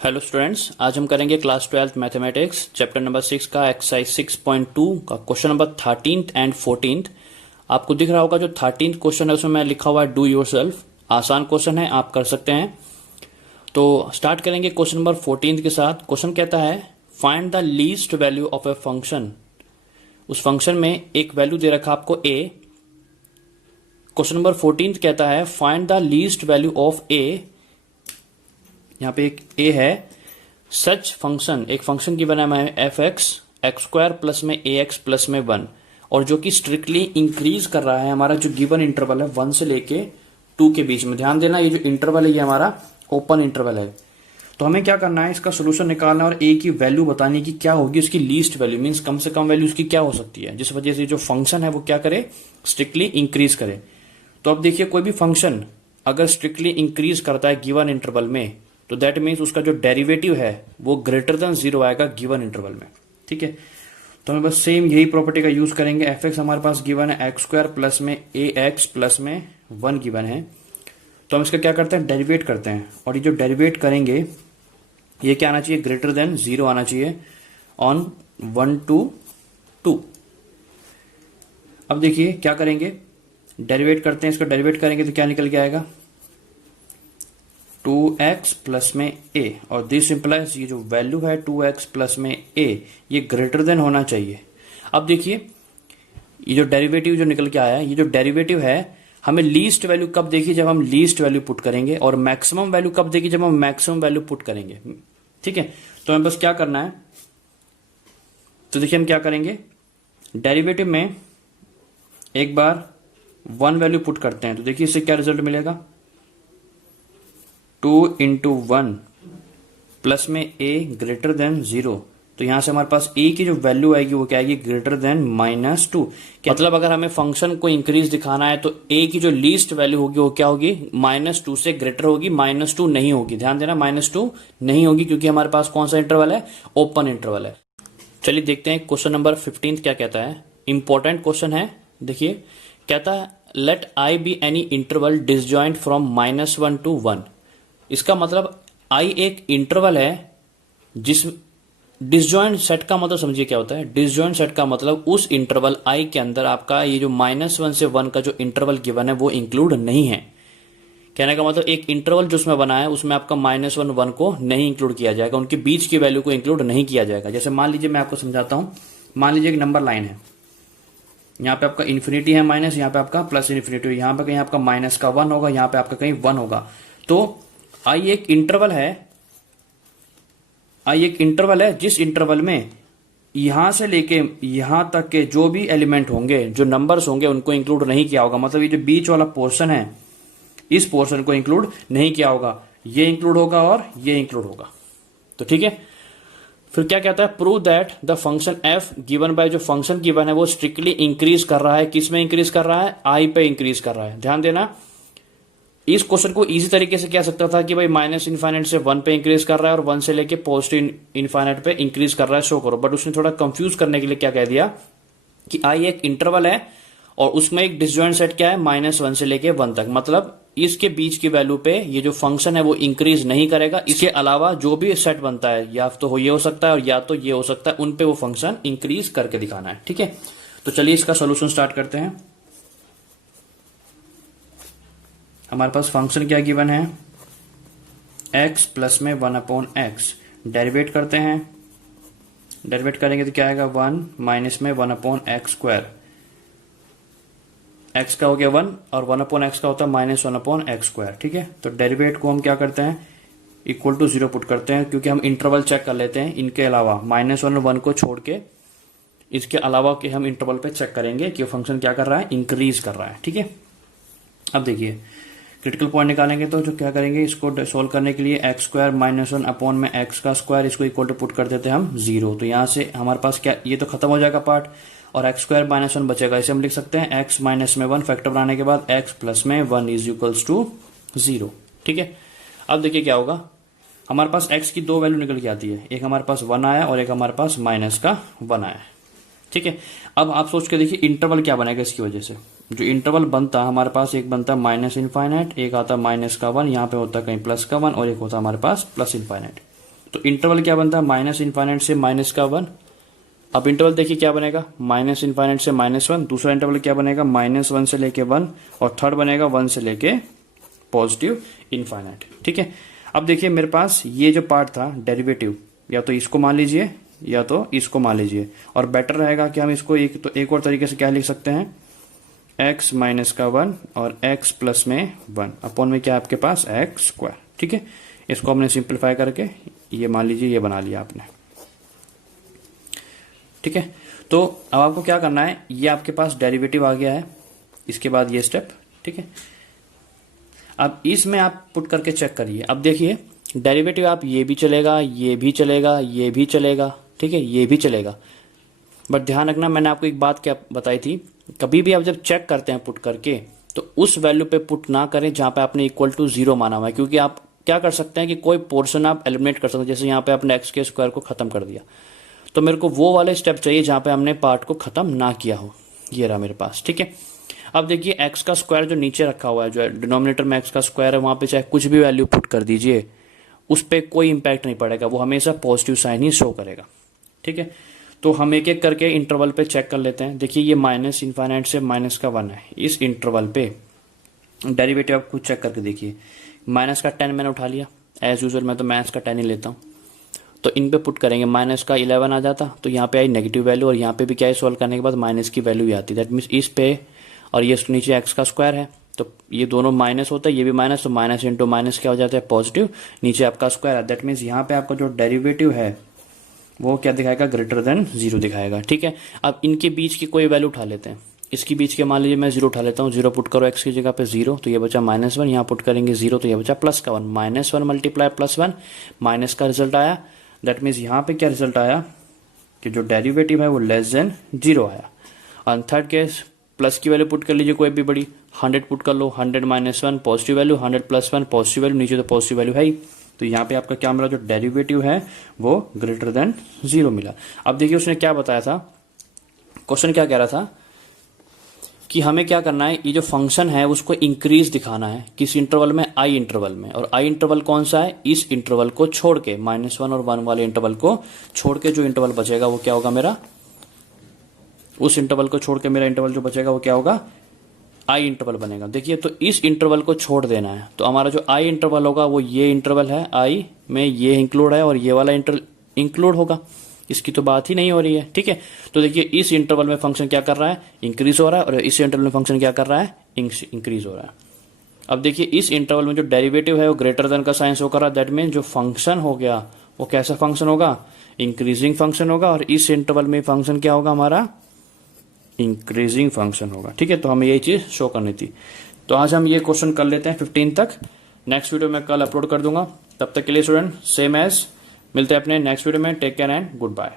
Hello students, आज हम करेंगे class 12th mathematics chapter number 6 का एक्सरसाइज 6.2 का question number 13th and 14th। आपको दिख रहा होगा जो 13th क्वेश्चन है उसमें मैं लिखा हुआ है डू योरसेल्फ। आसान क्वेश्चन है, आप कर सकते हैं। तो स्टार्ट करेंगे क्वेश्चन नंबर 14th के साथ। क्वेश्चन कहता है find the least value of a function. उस फंक्शन में एक वैल्यू दे रखा आपको ए। क्वेश्चन नंबर 14th कहता है find the least value of A. यहाँ पे एक ए है। सच फंक्शन, एक फंक्शन की बना है एफ एक्स स्क्वायर प्लस में ए एक्स प्लस में 1, और जो कि स्ट्रिक्टली इंक्रीज कर रहा है। हमारा जो गिवन इंटरवल है 1 से लेके 2 के बीच में। ध्यान देना, ये जो इंटरवल है ये हमारा ओपन इंटरवल है। तो हमें क्या करना है, इसका सोल्यूशन निकालना और ए की वैल्यू बतानी कि क्या होगी उसकी लीस्ट वैल्यू, मीन्स कम से कम वैल्यू उसकी क्या हो सकती है, जिस वजह से जो फंक्शन है वो क्या करे, स्ट्रिक्टली इंक्रीज करे। तो अब देखिए, कोई भी फंक्शन अगर स्ट्रिक्टली इंक्रीज करता है गिवन इंटरवल में, तो दैट मीन्स उसका जो डेरिवेटिव है वो ग्रेटर देन 0 आएगा गिवन इंटरवल में। ठीक है, तो हम बस सेम यही प्रॉपर्टी का यूज करेंगे। एफ एक्स हमारे पास गिवन है एक्स स्क्वायर प्लस में ए एक्स प्लस में 1 गिवन है। तो हम इसका क्या करते हैं, डेरिवेट करते हैं, और ये जो डेरिवेट करेंगे ये क्या आना चाहिए, ग्रेटर देन 0 आना चाहिए ऑन 1 to 2। अब देखिए क्या करेंगे, डेरिवेट करते हैं, इसका डेरिवेट करेंगे तो क्या निकल के आएगा, 2x प्लस में a, और दिस इंप्लाइज ये जो वैल्यू है 2x प्लस में a ये ग्रेटर देन होना चाहिए। अब देखिए ये जो डेरिवेटिव जो निकल के आया है, ये जो डेरिवेटिव है हमें लीस्ट वैल्यू कब देगी, जब हम लीस्ट वैल्यू पुट करेंगे, और मैक्सिमम वैल्यू कब देगी, जब हम मैक्सिमम वैल्यू पुट करेंगे। ठीक है, तो हमें बस क्या करना है, तो देखिए हम क्या करेंगे, डेरिवेटिव में एक बार 1 वैल्यू पुट करते हैं, तो देखिए इससे क्या रिजल्ट मिलेगा, 2 into 1 प्लस में a ग्रेटर देन 0। तो यहां से हमारे पास a की जो वैल्यू आएगी वो क्या आएगी, ग्रेटर देन -2। मतलब अगर हमें फंक्शन को इंक्रीज दिखाना है तो a की जो लीस्ट वैल्यू होगी वो क्या होगी, -2 से ग्रेटर होगी, -2 नहीं होगी। ध्यान देना, -2 नहीं होगी, क्योंकि हमारे पास कौन सा इंटरवल है, ओपन इंटरवल है। चलिए देखते हैं क्वेश्चन नंबर 15 क्या कहता है। इंपॉर्टेंट क्वेश्चन है। देखिए कहता है let i be any interval disjoint from -1 to 1। इसका मतलब i एक इंटरवल है जिस डिसजॉइंट सेट का मतलब समझिए क्या होता है। डिसजॉइंट सेट का मतलब उस इंटरवल i के अंदर आपका ये जो -1 से 1 का जो इंटरवल गिवन है वो इंक्लूड नहीं है। कहने का मतलब एक इंटरवल जो उसमें बना है उसमें आपका -1 1 को नहीं इंक्लूड किया जाएगा, उनके बीच की वैल्यू को इंक्लूड नहीं किया जाएगा। जैसे मान लीजिए, मैं आपको समझाता हूं, मान लीजिए एक नंबर लाइन है, यहाँ पे आपका इन्फिनिटी है माइनस, यहाँ पे आपका प्लस इन्फिनिटी, यहाँ पे कहीं आपका माइनस का 1 होगा, यहाँ पे आपका कहीं 1 होगा। तो आई एक इंटरवल है, आई एक इंटरवल है जिस इंटरवल में यहां से लेके यहां तक के जो भी एलिमेंट होंगे, जो नंबर्स होंगे, उनको इंक्लूड नहीं किया होगा। मतलब ये जो बीच वाला पोर्शन है, इस पोर्शन को इंक्लूड नहीं किया होगा, ये इंक्लूड होगा और ये इंक्लूड होगा। तो ठीक है, फिर क्या कहता है, prove that the function F given by, जो फंक्शन गिवन है वो स्ट्रिक्टली इंक्रीज कर रहा है। किस में इंक्रीज कर रहा है, आई पे इंक्रीज कर रहा है। ध्यान देना, इस क्वेश्चन को इजी तरीके से कह सकता था कि भाई माइनस इनफाइनाइट से 1 पे इंक्रीज कर रहा है और 1 से लेके पॉजिटिव इनफाइनाइट पे इंक्रीज कर रहा है, शो करो। बट उसने थोड़ा कंफ्यूज करने के लिए क्या कह दिया कि आई एक इंटरवल है और उसमें एक डिसजॉइंट सेट क्या है, -1 से लेके 1 तक। मतलब इसके बीच की वैल्यू पे ये जो फंक्शन है वो इंक्रीज नहीं करेगा। इसके अलावा जो भी सेट बनता है, या तो ये हो सकता है और या तो ये हो सकता है, उन पे वो फंक्शन इंक्रीज करके दिखाना है। ठीक है, तो चलिए इसका सोल्यूशन स्टार्ट करते हैं। हमारे पास फंक्शन क्या गिवन है, x प्लस में 1/x। डेरिवेट करते हैं, डेरिवेट करेंगे तो क्या आएगा, 1 माइनस में 1/x स्क्वायर। x का हो गया 1 और 1/x का होता है -1/x स्क्वायर। ठीक है, तो डेरिवेट को हम क्या करते हैं, इक्वल टू 0 पुट करते हैं, क्योंकि हम इंटरवल चेक कर लेते हैं इनके अलावा, -1 और 1 को छोड़ के इसके अलावा कि हम इंटरवल पे चेक करेंगे कि फंक्शन क्या कर रहा है, इंक्रीज कर रहा है। ठीक है, अब देखिए क्रिटिकल पॉइंट निकालेंगे तो जो क्या करेंगे, इसको सोल्व करने के लिए x स्क्वायर -1 अपॉन में x का स्क्वायर, इसको इक्वल टू पुट कर देते हैं हम 0। तो यहां से हमारे पास क्या, ये तो खत्म हो जाएगा पार्ट, और x स्क्वायर -1 बचेगा। इसे हम लिख सकते हैं x माइनस में 1 फैक्टर बनाने के बाद x प्लस में 1 इज इक्वल्स टू 0। ठीक है, अब देखिए क्या होगा, हमारे पास x की 2 वैल्यू निकल के आती है, एक हमारे पास 1 आया और एक हमारे पास माइनस का 1 आया। ठीक है, अब आप सोच के देखिए इंटरवल क्या बनेगा इसकी वजह से। जो इंटरवल बनता है हमारे पास, एक बनता है माइनस इनफाइनाइट, एक आता है माइनस का 1, यहाँ पे होता है कहीं प्लस का 1, और एक होता है हमारे पास प्लस इनफाइनाइट। तो इंटरवल क्या बनता है, माइनस इनफाइनाइट से माइनस का 1। अब इंटरवल देखिए क्या बनेगा, माइनस इनफाइनाइट से -1। दूसरा इंटरवल क्या बनेगा, -1 से लेके 1, और थर्ड बनेगा 1 से लेके पॉजिटिव इनफाइनाइट। ठीक है, अब देखिए मेरे पास ये जो पार्ट था डेरिवेटिव, या तो इसको मान लीजिए या तो इसको मान लीजिए, और बेटर रहेगा कि हम इसको एक और तरीके से क्या लिख सकते हैं, x माइनस का 1 और x प्लस में 1 अपॉन में क्या है आपके पास x स्क्वायर। ठीक है, इसको हमने सिंप्लीफाई करके ये मान लीजिए ये बना लिया आपने। ठीक है, तो अब आपको क्या करना है, ये आपके पास डेरिवेटिव आ गया है, इसके बाद ये स्टेप। ठीक है, अब इसमें आप पुट करके चेक करिए। अब देखिए डेरिवेटिव आप ये भी चलेगा, ये भी चलेगा, ये भी चलेगा, ठीक है, ये भी चलेगा, बट ध्यान रखना मैंने आपको एक बात क्या बताई थी, कभी भी आप जब चेक करते हैं पुट करके तो उस वैल्यू पे पुट ना करें जहां पे आपने इक्वल टू 0 माना हुआ है, क्योंकि आप क्या कर सकते हैं कि कोई पोर्शन आप एलिमिनेट कर सकते हैं। जैसे यहाँ पे आपने x के स्क्वायर को खत्म कर दिया, तो मेरे को वो वाले स्टेप चाहिए जहां पे हमने पार्ट को खत्म ना किया हो। ये रहा मेरे पास। ठीक है, अब देखिए x का स्क्वायर जो नीचे रखा हुआ है, जो डिनोमिनेटर में x का स्क्वायर है, वहां पे चाहे कुछ भी वैल्यू पुट कर दीजिए, उस पर कोई इंपैक्ट नहीं पड़ेगा, वो हमेशा पॉजिटिव साइन ही शो करेगा। ठीक है, तो हम एक एक करके इंटरवल पे चेक कर लेते हैं। देखिए ये माइनस इनफाइनाइट से माइनस का 1 है, इस इंटरवल पे डेरिवेटिव आप खुद चेक करके देखिए। माइनस का 10 मैंने उठा लिया, एज यूजुअल मैं तो माइनस का 10 ही लेता हूँ, तो इन पे पुट करेंगे, माइनस का 11 आ जाता, तो यहाँ पे आई नेगेटिव वैल्यू, और यहाँ पे भी क्या है, सोल्व करने के बाद माइनस की वैल्यू ही आती है। दैट मीन्स इस पे, और ये नीचे एक्स का स्क्वायर है, तो ये दोनों माइनस होता है, ये भी माइनस, तो माइनस इंटू माइनस क्या हो जाता है, पॉजिटिव, नीचे आपका स्क्वायर है। दैट मीन्स यहाँ पे आपका जो डेरिवेटिव है वो क्या दिखाएगा, ग्रेटर देन 0 दिखाएगा। ठीक है, अब इनके बीच की कोई वैल्यू उठा लेते हैं, इसकी बीच के मान लीजिए मैं 0 उठा लेता हूँ, 0 पुट करो x की जगह पे 0, तो ये बचा -1, यहाँ पुट करेंगे 0, तो ये बचा प्लस का 1, -1 मल्टीप्लाई +1, माइनस का रिजल्ट आया। दैट मीन्स यहाँ पे क्या रिजल्ट आया कि जो डेरिवेटिव है वो लेस देन 0 आया। और थर्ड केस, प्लस की वैल्यू पुट कर लीजिए कोई भी बड़ी, 100 पुट कर लो, 100 -1 पॉजिटिव वैल्यू, 100 + 1 पॉजिटिव वैल्यू, नीचे तो पॉजिटिव वैल्यू है ही, तो यहाँ पे आपका क्या मिला, जो डेरिवेटिव है वो ग्रेटर देन 0 मिला। अब देखिए उसने क्या बताया था, क्वेश्चन क्या कह रहा था कि हमें क्या करना है, ये जो फंक्शन है उसको इंक्रीज दिखाना है किस इंटरवल में, आई इंटरवल में। और आई इंटरवल कौन सा है, इस इंटरवल को छोड़ के, -1 और 1 वाले इंटरवल को छोड़ के जो इंटरवल बचेगा वो क्या होगा मेरा, उस इंटरवल को छोड़ के मेरा इंटरवल जो बचेगा वो क्या होगा, आई इंटरवल बनेगा। देखिए तो इस इंटरवल को छोड़ देना है, तो हमारा जो आई इंटरवल होगा वो ये इंटरवल है, आई में ये इंक्लूड है और ये वाला इंक्लूड होगा, इसकी तो बात ही नहीं हो रही है। ठीक है, तो देखिए इस इंटरवल में फंक्शन क्या कर रहा है, इंक्रीज हो रहा है, और इस इंटरवल में फंक्शन क्या कर रहा है, इंक्रीज हो रहा है। अब देखिए इस इंटरवल में जो डेरिवेटिव है वो ग्रेटर देन का साइन शो कर रहा है, दैट मीन जो फंक्शन हो गया वो कैसा फंक्शन होगा, इंक्रीजिंग फंक्शन होगा, और इस इंटरवल में फंक्शन क्या होगा हमारा, इंक्रीजिंग फंक्शन होगा। ठीक है, तो हमें यही चीज शो करनी थी। तो आज हम ये क्वेश्चन कर लेते हैं 15 तक, नेक्स्ट वीडियो में कल अपलोड कर दूंगा। तब तक के लिए स्टूडेंट सेम एज, मिलते हैं अपने नेक्स्ट वीडियो में, take care and good bye.